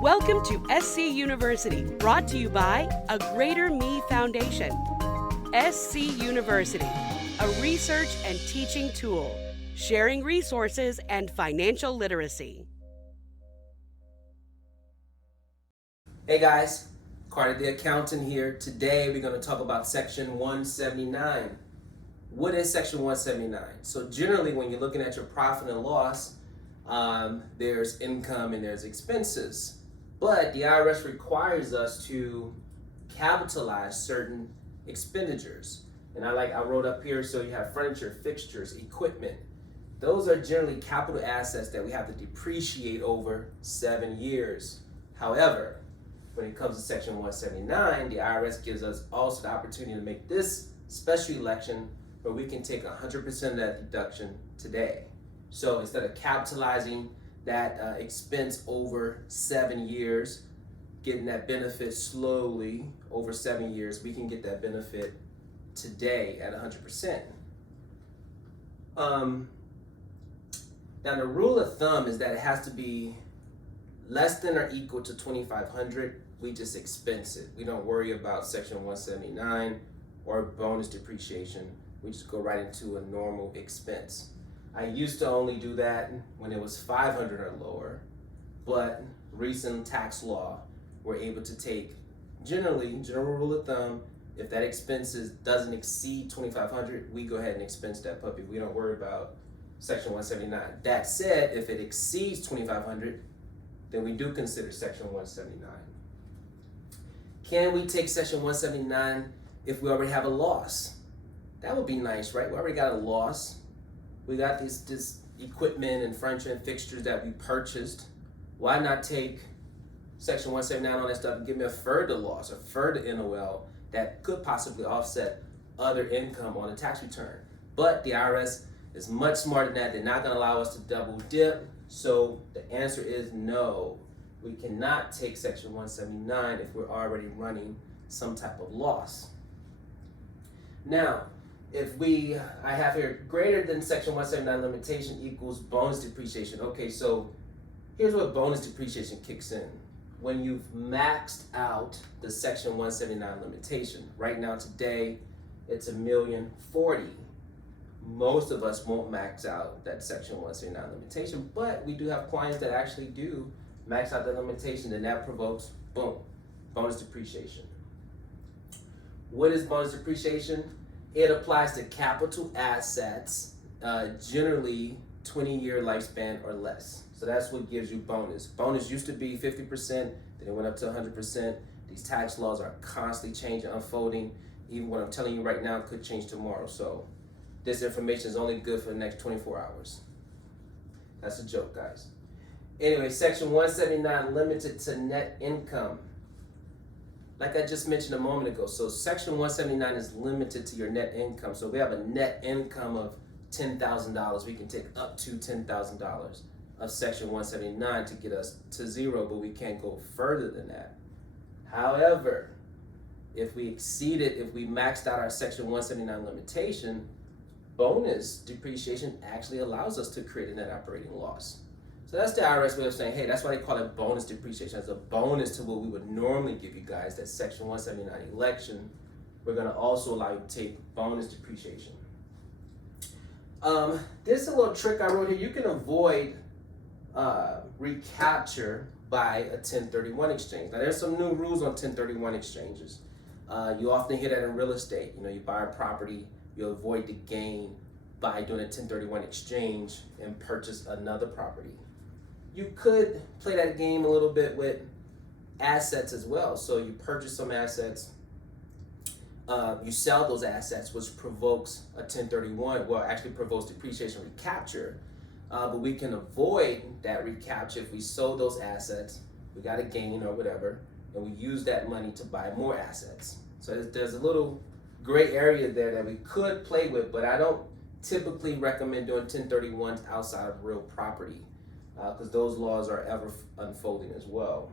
Welcome to SC University, brought to you by A Greater Me Foundation. SC University, a research and teaching tool, sharing resources and financial literacy. Hey guys, Carter the Accountant here. Today we're going to talk about Section 179. What is Section 179? So generally when you're looking at your profit and loss, there's income and there's expenses. But the IRS requires us to capitalize certain expenditures. And I wrote up here, so you have furniture, fixtures, equipment. Those are generally capital assets that we have to depreciate over 7 years. However, when it comes to Section 179, the IRS gives us also the opportunity to make this special election where we can take 100% of that deduction today. So instead of capitalizing that expense over 7 years, getting that benefit slowly over 7 years, we can get that benefit today at 100%. Now the rule of thumb is that it has to be less than or equal to $2,500. We just expense it. We don't worry about Section 179 or bonus depreciation. We just go right into a normal expense. I used to only do that when it was 500 or lower, but recent tax law, we're able to take general rule of thumb, if that expenses doesn't exceed 2,500, we go ahead and expense that puppy. We don't worry about Section 179. That said, if it exceeds 2,500, then we do consider Section 179. Can we take Section 179 if we already have a loss? That would be nice, right? We already got a loss. We got this equipment and furniture and fixtures that we purchased. Why not take Section 179 on that stuff and give me a further loss, a further NOL that could possibly offset other income on a tax return? But the IRS is much smarter than that. They're not going to allow us to double dip. So the answer is no. We cannot take Section 179 if we're already running some type of loss. Now, if I have here greater than Section 179 limitation equals bonus depreciation. Okay, so here's what bonus depreciation kicks in. When you've maxed out the Section 179 limitation. Right now today, it's $1,040,000. Most of us won't max out that Section 179 limitation, but we do have clients that actually do max out the limitation, and that provokes, boom, bonus depreciation. What is bonus depreciation? It applies to capital assets, generally 20-year lifespan or less. So that's what gives you bonus. Bonus used to be 50%, then it went up to 100%. These tax laws are constantly changing, unfolding. Even what I'm telling you right now could change tomorrow. So this information is only good for the next 24 hours. That's a joke, guys. Anyway, Section 179 limited to net income. Like I just mentioned a moment ago, so Section 179 is limited to your net income. So we have a net income of $10,000. We can take up to $10,000 of Section 179 to get us to zero, but we can't go further than that. However, if we exceed it, if we maxed out our Section 179 limitation, bonus depreciation actually allows us to create a net operating loss. So that's the IRS way of saying, hey, that's why they call it bonus depreciation. As a bonus to what we would normally give you guys, that Section 179 election, we're going to also allow you to take bonus depreciation. There's a little trick I wrote here. You can avoid recapture by a 1031 exchange. Now, there's some new rules on 1031 exchanges. You often hear that in real estate. You buy a property, you avoid the gain by doing a 1031 exchange and purchase another property. You could play that game a little bit with assets as well. So you purchase some assets, you sell those assets, which provokes a 1031, well, actually provokes depreciation recapture. But we can avoid that recapture if we sold those assets, we got a gain or whatever, and we use that money to buy more assets. So there's a little gray area there that we could play with, but I don't typically recommend doing 1031s outside of real property, because those laws are ever unfolding as well.